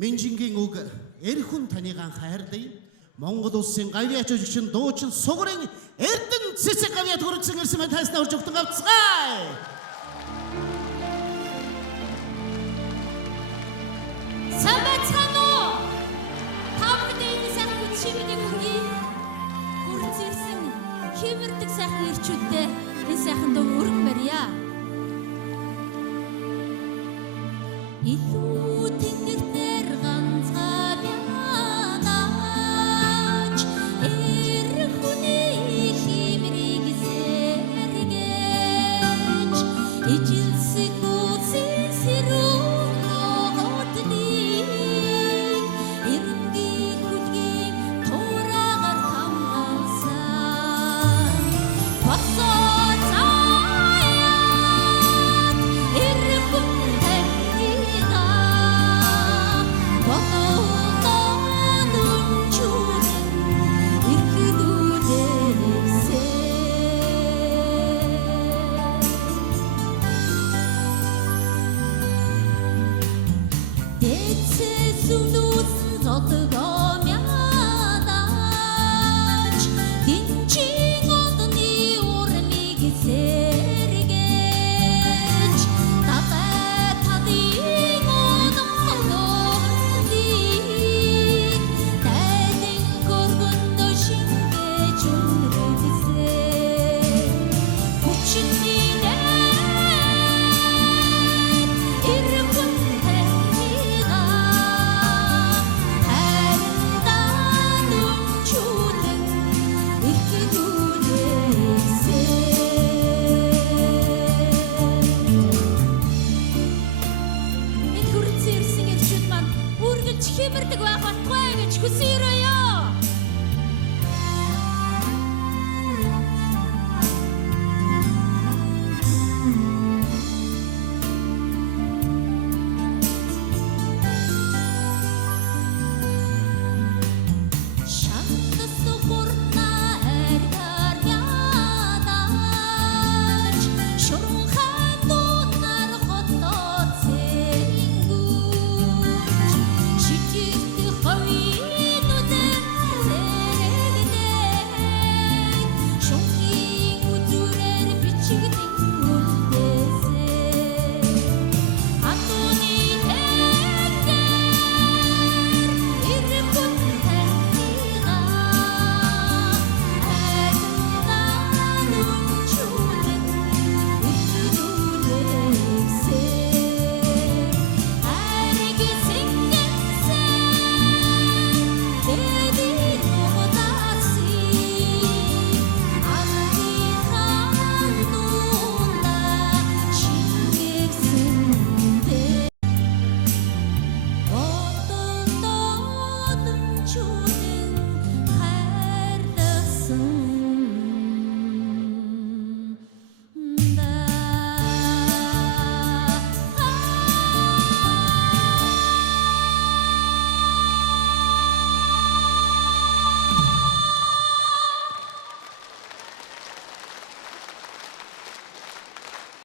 Минжингийн үг эр хүн таныг хайрлая. Монгол улсын гавьяач жүжигчин дуучин сугрын эрдэн цэцэг гавьяат хүргэсэн ирсэн мэт хайснаа урж өгтөн авцгаая. Самбацхано тавгдын сайхан үчигний хүргэе. Хүрц ирсэн хэмэрдэг сайхан ирчүүдтэй энэ сайхан дуу өргөн барья. Илүү тэнгэртэр ганцхан янаач эр хүний химрийг сэргэж ижилсэг үсэн сэрүүготны эрэнгийн хүлгийн туураагаар хамгаалсан босоо цаяат эр хүн хэмэрдэг байх батгүй гэж хүсээрэй.